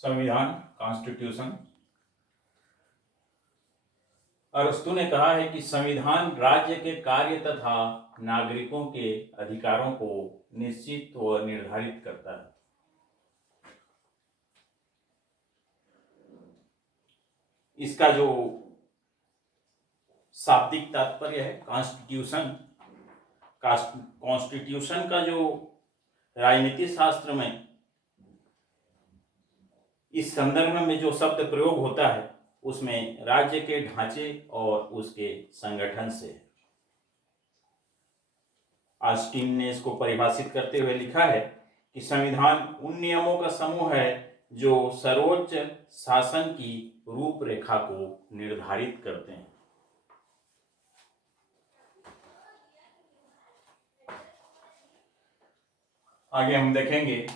संविधान कॉन्स्टिट्यूशन। अरस्तु ने कहा है कि संविधान राज्य के कार्य तथा नागरिकों के अधिकारों को निश्चित व निर्धारित करता है। इसका जो शाब्दिक तात्पर्य है कॉन्स्टिट्यूशन, कॉन्स्टिट्यूशन का जो राजनीति शास्त्र में इस संदर्भ में जो शब्द प्रयोग होता है उसमें राज्य के ढांचे और उसके संगठन से। ऑस्टिन ने इसको परिभाषित करते हुए लिखा है कि संविधान उन नियमों का समूह है जो सर्वोच्च शासन की रूपरेखा को निर्धारित करते हैं। आगे हम देखेंगे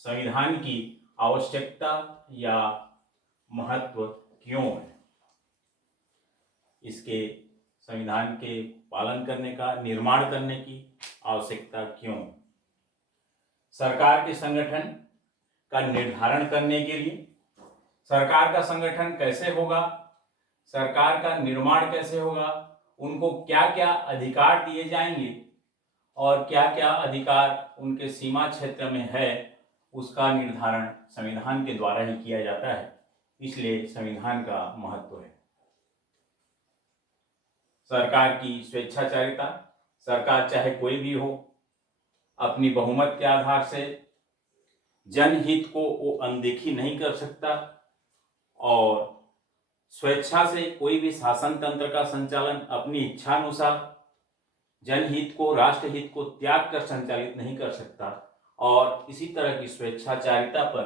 संविधान की आवश्यकता या महत्व क्यों है। इसके संविधान के पालन करने का, निर्माण करने की आवश्यकता क्यों। सरकार के संगठन का निर्धारण करने के लिए, सरकार का संगठन कैसे होगा, सरकार का निर्माण कैसे होगा, उनको क्या क्या अधिकार दिए जाएंगे और क्या क्या अधिकार उनके सीमा क्षेत्र में है, उसका निर्धारण संविधान के द्वारा ही किया जाता है। इसलिए संविधान का महत्व है। सरकार की स्वेच्छाचारिता, सरकार चाहे कोई भी हो, अपनी बहुमत के आधार से जनहित को वो अनदेखी नहीं कर सकता और स्वेच्छा से कोई भी शासन तंत्र का संचालन अपनी इच्छा अनुसार जनहित को, राष्ट्रहित को त्याग कर संचालित नहीं कर सकता। और इसी तरह की स्वेच्छाचारिता पर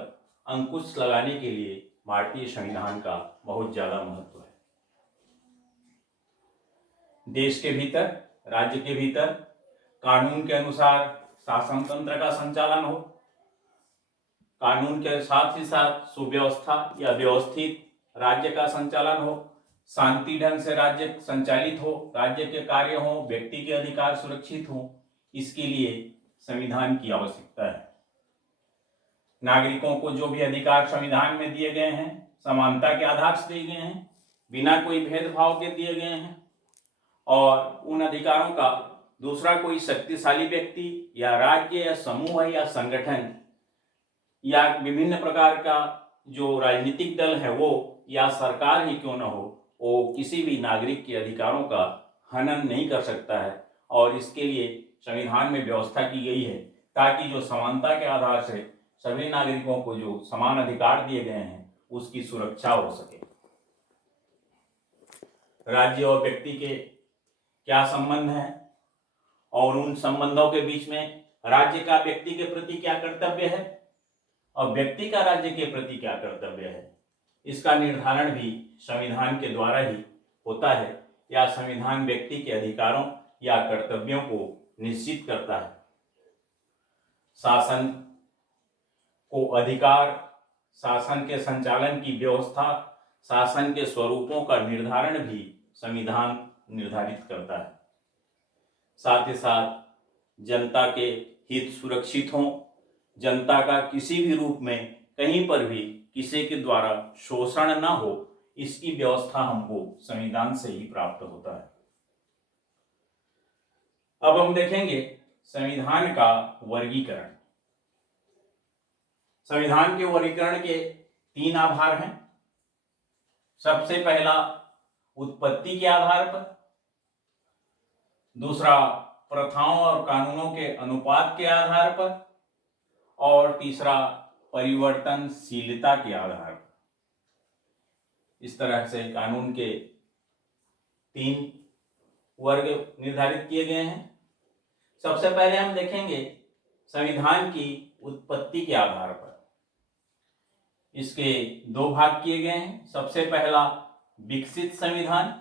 अंकुश लगाने के लिए भारतीय संविधान का बहुत ज्यादा महत्व है। देश के भीतर, राज्य के भीतर कानून के अनुसार शासन तंत्र का संचालन हो, कानून के साथ ही साथ सुव्यवस्था या व्यवस्थित राज्य का संचालन हो, शांति ढंग से राज्य संचालित हो, राज्य के कार्य हो, व्यक्ति के अधिकार सुरक्षित हो, इसके लिए संविधान की आवश्यकता है। नागरिकों को जो भी अधिकार संविधान में दिए गए हैं समानता के आधार से दिए गए हैं, बिना कोई भेदभाव के दिए गए हैं और उन अधिकारों का दूसरा कोई शक्तिशाली व्यक्ति या राज्य या समूह या संगठन या विभिन्न प्रकार का जो राजनीतिक दल है वो या सरकार ही क्यों न हो, वो किसी भी नागरिक के अधिकारों का हनन नहीं कर सकता है। और इसके लिए संविधान में व्यवस्था की गई है ताकि जो समानता के आधार से सभी नागरिकों को जो समान अधिकार दिए गए हैं उसकी सुरक्षा हो सके। राज्य और व्यक्ति के क्या संबंध है और उन संबंधों के बीच में राज्य का व्यक्ति के प्रति क्या कर्तव्य है और व्यक्ति का राज्य के प्रति क्या कर्तव्य है, इसका निर्धारण भी संविधान के द्वारा ही होता है या संविधान व्यक्ति के अधिकारों या कर्तव्यों को निश्चित करता है। शासन को अधिकार, शासन के संचालन की व्यवस्था, शासन के स्वरूपों का निर्धारण भी संविधान निर्धारित करता है। साथ ही साथ जनता के हित सुरक्षित हों, जनता का किसी भी रूप में कहीं पर भी किसी के द्वारा शोषण ना हो, इसकी व्यवस्था हमको संविधान से ही प्राप्त होता है। अब हम देखेंगे संविधान का वर्गीकरण। संविधान के वर्गीकरण के 3 आधार हैं। सबसे पहला उत्पत्ति के आधार पर, दूसरा प्रथाओं और कानूनों के अनुपात के आधार पर और तीसरा परिवर्तनशीलता के आधार पर। इस तरह से कानून के 3 वर्ग निर्धारित किए गए हैं। सबसे पहले हम देखेंगे संविधान की उत्पत्ति के आधार पर। इसके 2 भाग किए गए हैं। सबसे पहला विकसित संविधान।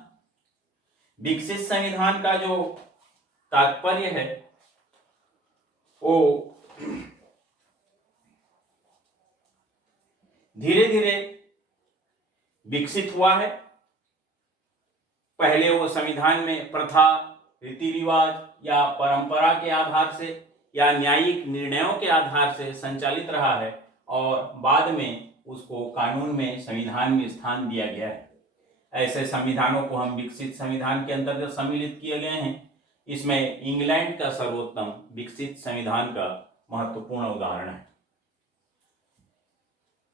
विकसित संविधान का जो तात्पर्य है वो धीरे धीरे विकसित हुआ है। पहले वो संविधान में प्रथा, रीति रिवाज या परंपरा के आधार से या न्यायिक निर्णयों के आधार से संचालित रहा है और बाद में उसको कानून में, संविधान में स्थान दिया गया है। ऐसे संविधानों को हम विकसित संविधान के अंतर्गत सम्मिलित किए गए हैं। इसमें इंग्लैंड का सर्वोत्तम विकसित संविधान का महत्वपूर्ण उदाहरण है।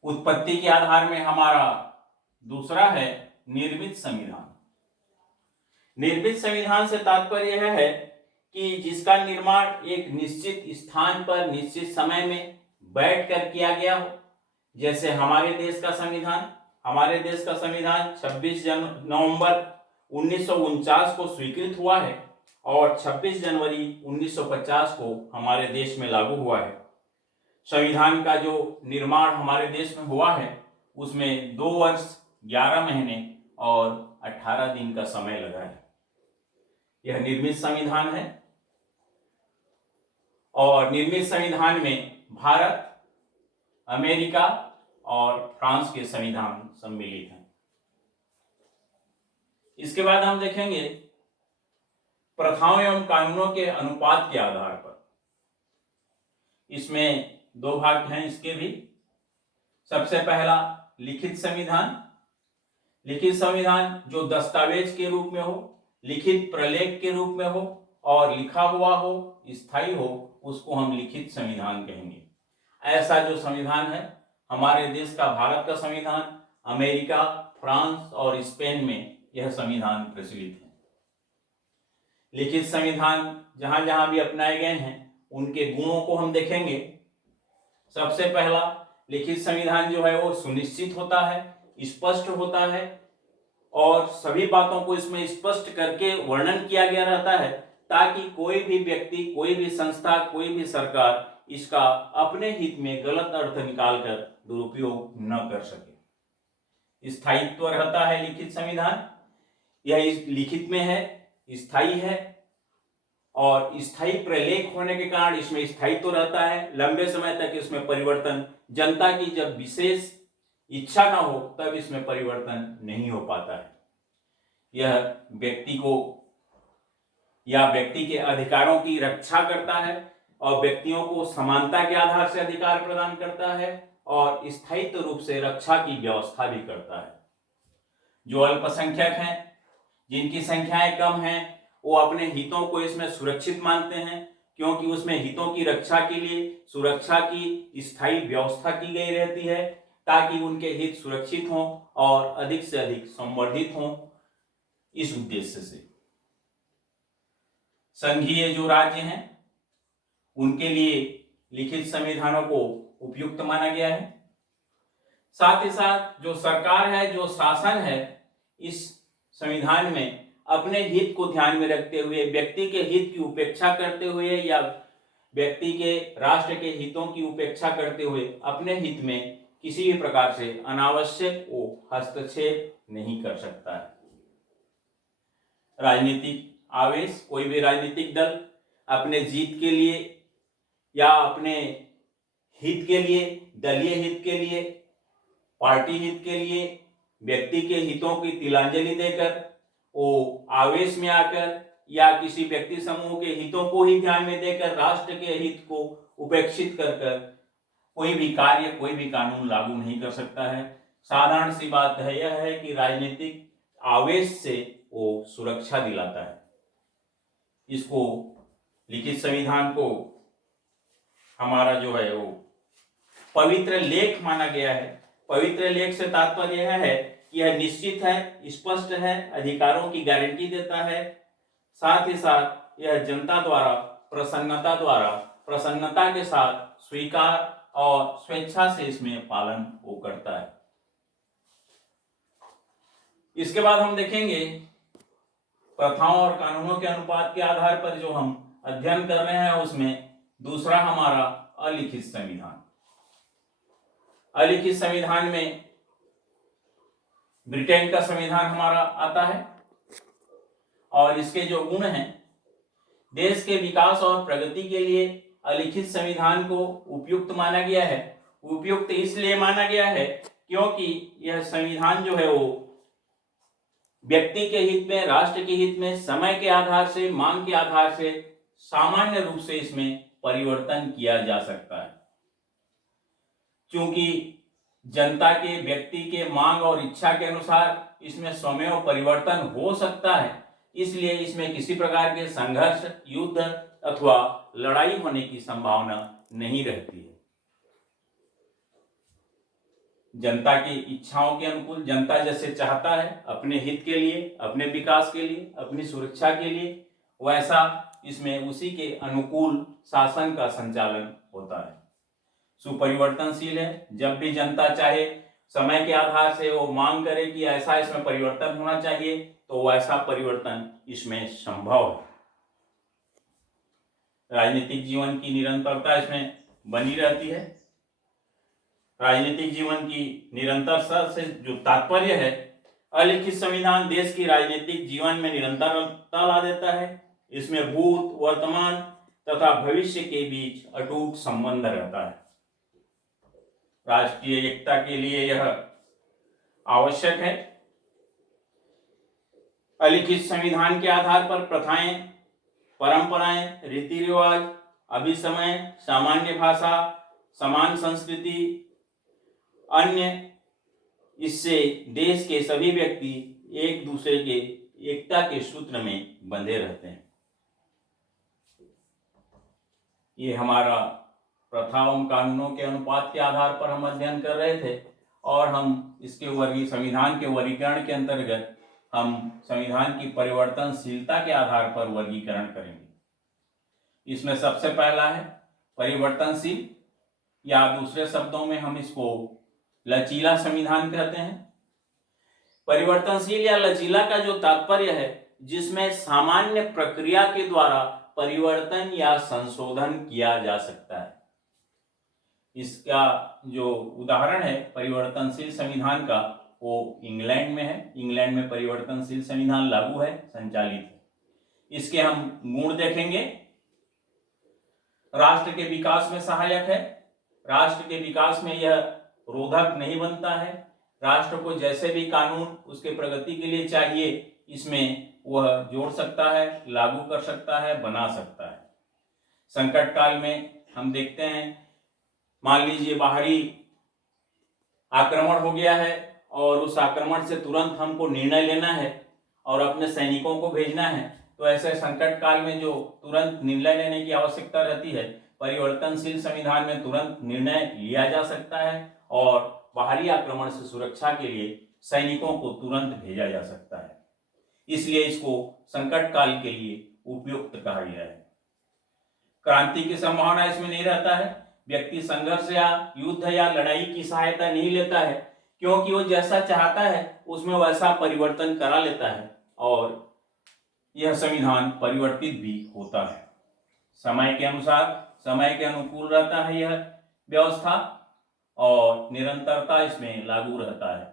उत्पत्ति के आधार में हमारा दूसरा है निर्मित संविधान। निर्मित संविधान से तात्पर्य यह है कि जिसका निर्माण एक निश्चित स्थान पर निश्चित समय में बैठकर किया गया हो। जैसे हमारे देश का संविधान 26 नवंबर 1949 को स्वीकृत हुआ है और 26 जनवरी 1950 को हमारे देश में लागू हुआ है। संविधान का जो निर्माण हमारे देश में हुआ है उसमें 2 वर्ष 11 महीने और 18 दिन का समय लगा है। यह निर्मित संविधान है और निर्मित संविधान में भारत, अमेरिका और फ्रांस के संविधान सम्मिलित हैं। इसके बाद हम देखेंगे प्रथाओं एवं कानूनों के अनुपात के आधार पर। इसमें 2 भाग हैं इसके भी। सबसे पहला लिखित संविधान। लिखित संविधान जो दस्तावेज के रूप में हो, लिखित प्रलेख के रूप में हो और लिखा हुआ हो, स्थायी हो, उसको हम लिखित संविधान कहेंगे। ऐसा जो संविधान है हमारे देश का, भारत का संविधान, अमेरिका, फ्रांस और स्पेन में यह संविधान प्रचलित है। लिखित संविधान जहां जहां भी अपनाए गए हैं उनके गुणों को हम देखेंगे। सबसे पहला, लिखित संविधान जो है वो सुनिश्चित होता है, स्पष्ट होता है और सभी बातों को इसमें स्पष्ट करके वर्णन किया गया रहता है ताकि कोई भी व्यक्ति, कोई भी संस्था, कोई भी सरकार इसका अपने हित में गलत अर्थ निकालकर दुरुपयोग न कर सके। स्थायित्व रहता है लिखित संविधान। यह इस लिखित में है, स्थायी है और स्थायी प्रलेख होने के कारण इसमें स्थायित्व रहता है। लंबे समय तक इसमें परिवर्तन, जनता की जब विशेष इच्छा ना हो तब इसमें परिवर्तन नहीं हो पाता है। यह व्यक्ति को या व्यक्ति के अधिकारों की रक्षा करता है और व्यक्तियों को समानता के आधार से अधिकार प्रदान करता है और स्थायित्व रूप से रक्षा की व्यवस्था भी करता है। जो अल्पसंख्यक हैं, जिनकी संख्याएं कम हैं, वो अपने हितों को इसमें सुरक्षित मानते हैं क्योंकि उसमें हितों की रक्षा के लिए सुरक्षा की स्थायी व्यवस्था की गई रहती है ताकि उनके हित सुरक्षित हों और अधिक से अधिक संवर्धित हों। इस उद्देश्य से संघीय जो राज्य हैं उनके लिए लिखित संविधानों को उपयुक्त माना गया है। साथ ही साथ जो सरकार है, जो शासन है, इस संविधान में अपने हित को ध्यान में रखते हुए, व्यक्ति के हित की उपेक्षा करते हुए या व्यक्ति के, राष्ट्र के हितों की उपेक्षा करते हुए अपने हित में किसी भी प्रकार से अनावश्यक वो हस्तक्षेप नहीं कर सकता है। राजनीतिक आवेश, कोई भी राजनीतिक दल अपने जीत के लिए या अपने हित के लिए, दलीय हित के लिए, पार्टी हित के लिए, व्यक्ति के हितों की तिलांजलि देकर, वो आवेश में आकर या किसी व्यक्ति समूह के हितों को ही ध्यान में देकर राष्ट्र के हित को उपेक्षित कर कोई भी कार्य, कोई भी कानून लागू नहीं कर सकता है। साधारण सी बात है यह है कि राजनीतिक आवेश से वो सुरक्षा दिलाता है। इसको लिखित संविधान को हमारा जो है वो पवित्र लेख माना गया है। पवित्र लेख से तात्पर्य यह है कि यह निश्चित है, स्पष्ट है, अधिकारों की गारंटी देता है। साथ ही साथ यह जनता द्वारा प्रसन्नता के साथ स्वीकार और स्वेच्छा से इसमें पालन वो करता है। इसके बाद हम देखेंगे प्रथाओं और कानूनों के अनुपात के आधार पर जो हम अध्ययन कर रहे हैं उसमें दूसरा हमारा अलिखित संविधान। अलिखित संविधान में ब्रिटेन का संविधान हमारा आता है और इसके जो गुण हैं, देश के विकास और प्रगति के लिए अलिखित संविधान को उपयुक्त माना गया है। उपयुक्त इसलिए माना गया है क्योंकि यह संविधान जो है वो व्यक्ति के हित में, राष्ट्र के हित में, समय के आधार से, मांग के आधार से सामान्य रूप से इसमें परिवर्तन किया जा सकता है। क्योंकि जनता के व्यक्ति के मांग और इच्छा के अनुसार इसमें स्वमेव परिवर्तन हो सकता है, इसलिए इसमें किसी प्रकार के संघर्ष, युद्ध अथवा लड़ाई होने की संभावना नहीं रहती है। जनता की इच्छाओं के अनुकूल जनता जैसे चाहता है अपने हित के लिए, अपने विकास के लिए, अपनी सुरक्षा के लिए, वैसा इसमें उसी के अनुकूल शासन का संचालन होता है। सुपरिवर्तनशील है। जब भी जनता चाहे समय के आधार से वो मांग करे कि ऐसा इसमें परिवर्तन होना चाहिए, तो वैसा परिवर्तन इसमें संभव है। राजनीतिक जीवन की निरंतरता इसमें बनी रहती है। राजनीतिक जीवन की निरंतरता से जो तात्पर्य है, अलिखित संविधान देश की राजनीतिक जीवन में निरंतरता ला देता है। इसमें भूत, वर्तमान तथा भविष्य के बीच अटूट संबंध रहता है। राष्ट्रीय एकता के लिए यह आवश्यक है। अलिखित संविधान के आधार पर प्रथाएं, परंपराएं, रीति रिवाज, अभिसमय, सामान्य भाषा, समान संस्कृति, अन्य, इससे देश के सभी व्यक्ति एक दूसरे के एकता के सूत्र में बंधे रहते हैं। ये हमारा प्रथा एवं कानूनों के अनुपात के आधार पर हम अध्ययन कर रहे थे, और हम इसके संविधान के वर्गीकरण के अंतर्गत हम संविधान की परिवर्तनशीलता के आधार पर वर्गीकरण करेंगे। इसमें सबसे पहला है परिवर्तनशील, या दूसरे शब्दों में हम इसको लचीला संविधान कहते हैं। परिवर्तनशील या लचीला का जो तात्पर्य है, जिसमें सामान्य प्रक्रिया के द्वारा परिवर्तन या संशोधन किया जा सकता है। इसका जो उदाहरण है परिवर्तनशील संविधान का, वो इंग्लैंड में है। इंग्लैंड में परिवर्तनशील संविधान लागू है, संचालित है। इसके हम गुण देखेंगे। राष्ट्र के विकास में सहायक है। राष्ट्र के विकास में यह रोधक नहीं बनता है। राष्ट्र को जैसे भी कानून उसके प्रगति के लिए चाहिए, इसमें वह जोड़ सकता है, लागू कर सकता है, बना सकता है। संकट काल में हम देखते हैं, मान लीजिए बाहरी आक्रमण हो गया है और उस आक्रमण से तुरंत हमको निर्णय लेना है और अपने सैनिकों को भेजना है, तो ऐसे संकट काल में जो तुरंत निर्णय लेने की आवश्यकता रहती है, परिवर्तनशील संविधान में तुरंत निर्णय लिया जा सकता है और बाहरी आक्रमण से सुरक्षा के लिए सैनिकों को तुरंत भेजा जा सकता है। इसलिए इसको संकट काल के लिए उपयुक्त कहा गया है। क्रांति की संभावना इसमें नहीं रहता है। व्यक्ति संघर्ष या युद्ध या लड़ाई की सहायता नहीं लेता है, क्योंकि वो जैसा चाहता है उसमें वैसा परिवर्तन करा लेता है और यह संविधान परिवर्तित भी होता है। समय के अनुसार, समय के अनुकूल रहता है यह व्यवस्था और निरंतरता इसमें लागू रहता है।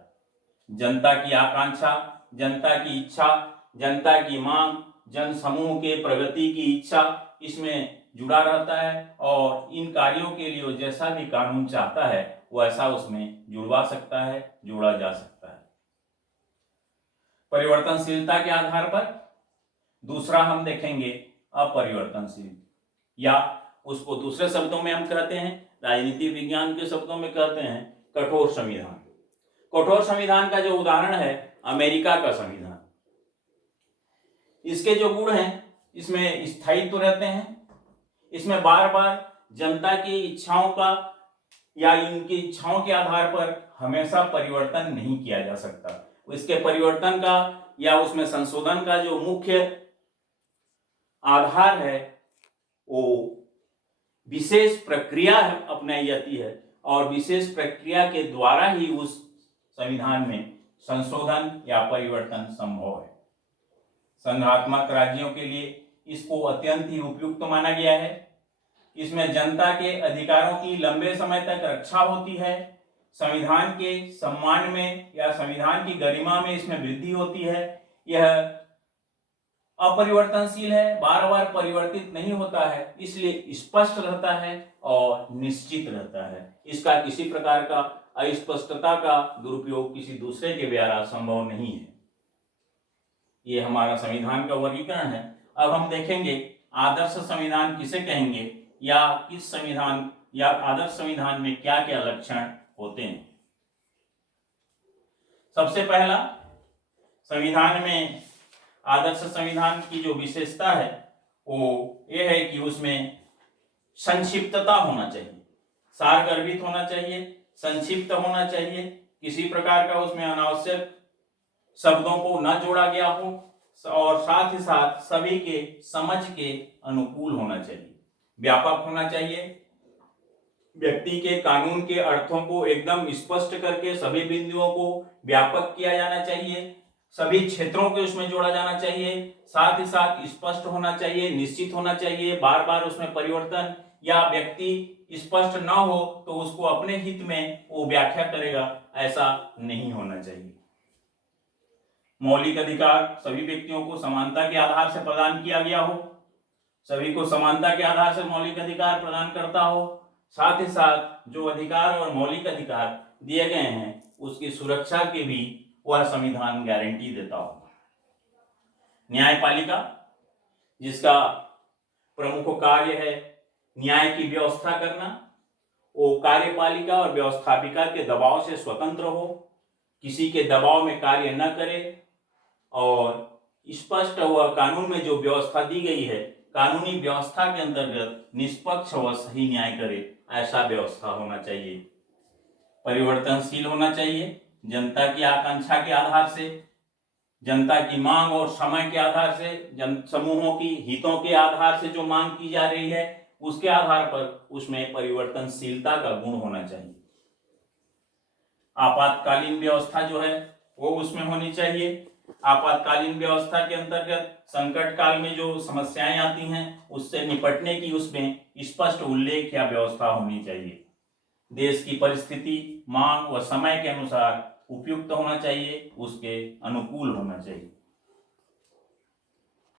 जनता की आकांक्षा, जनता की इच्छा, जनता की मांग, जन समूह के प्रगति की इच्छा इसमें जुड़ा रहता है और इन कार्यों के लिए जैसा भी कानून चाहता है वैसा उसमें जुड़वा सकता है, जोड़ा जा सकता है। परिवर्तनशीलता के आधार पर दूसरा हम देखेंगे अपरिवर्तनशील, या उसको दूसरे शब्दों में हम कहते हैं, राजनीति विज्ञान के शब्दों में कहते हैं कठोर संविधान। कठोर संविधान का जो उदाहरण है अमेरिका का संविधान। इसके जो गुण हैं, इसमें स्थायित्व रहते हैं। इसमें बार बार जनता की इच्छाओं का या इनकी इच्छाओं के आधार पर हमेशा परिवर्तन नहीं किया जा सकता। इसके परिवर्तन का या उसमें संशोधन का जो मुख्य आधार है वो विशेष प्रक्रिया अपनाई जाती है और विशेष प्रक्रिया के द्वारा ही उस संविधान में संशोधन या परिवर्तन संभव है। संघात्मक राज्यों के लिए इसको अत्यंत ही उपयुक्त माना गया है। इसमें जनता के अधिकारों की लंबे समय तक रक्षा होती है। संविधान के सम्मान में या संविधान की गरिमा में इसमें वृद्धि होती है। यह अपरिवर्तनशील है, बार बार परिवर्तित नहीं होता है, इसलिए स्पष्ट रहता है और निश्चित रहता है। इसका किसी प्रकार का अस्पष्टता का दुरुपयोग किसी दूसरे के द्वारा संभव नहीं है। ये हमारा संविधान का वर्गीकरण है। अब हम देखेंगे आदर्श संविधान किसे कहेंगे या किस संविधान या आदर्श संविधान में क्या क्या लक्षण होते हैं। सबसे पहला, संविधान में आदर्श संविधान की जो विशेषता है वो ये है कि उसमें संक्षिप्तता होना चाहिए, सारगर्भित होना चाहिए, संक्षिप्त होना चाहिए, किसी प्रकार का उसमें अनावश्यक शब्दों को न जोड़ा गया हो और साथ ही साथ सभी के समझ के अनुकूल होना चाहिए, व्यापक होना चाहिए, व्यक्ति के कानून के अर्थों को एकदम स्पष्ट करके सभी बिंदुओं को व्यापक किया जाना चाहिए, सभी क्षेत्रों को उसमें जोड़ा जाना चाहिए, साथ ही साथ स्पष्ट होना चाहिए, निश्चित होना चाहिए, बार बार उसमें परिवर्तन या व्यक्ति स्पष्ट न हो तो उसको अपने हित में वो व्याख्या करेगा, ऐसा नहीं होना चाहिए। मौलिक अधिकार सभी व्यक्तियों को समानता के आधार से प्रदान किया गया हो, सभी को समानता के आधार से मौलिक अधिकार प्रदान करता हो, साथ ही साथ जो अधिकार और मौलिक अधिकार दिए गए हैं उसकी सुरक्षा के भी वह संविधान गारंटी देता हो। न्यायपालिका, जिसका प्रमुख कार्य है न्याय की व्यवस्था करना, वो कार्यपालिका और व्यवस्थापिका के दबाव से स्वतंत्र हो, किसी के दबाव में कार्य न करे और स्पष्ट व कानून में जो व्यवस्था दी गई है कानूनी व्यवस्था के अंतर्गत निष्पक्ष व सही न्याय करे, ऐसा व्यवस्था होना चाहिए। परिवर्तनशील होना चाहिए, जनता की आकांक्षा के आधार से, जनता की मांग और समय के आधार से, जन समूहों की हितों के आधार से जो मांग की जा रही है उसके आधार पर उसमें परिवर्तनशीलता का गुण होना चाहिए। आपातकालीन व्यवस्था जो है वो उसमें होनी चाहिए। आपातकालीन व्यवस्था के अंतर्गत संकट काल में जो समस्याएं आती हैं उससे निपटने की उसमें स्पष्ट उल्लेख या व्यवस्था होनी चाहिए। देश की परिस्थिति, मांग व समय के अनुसार उपयुक्त होना चाहिए, उसके अनुकूल होना चाहिए।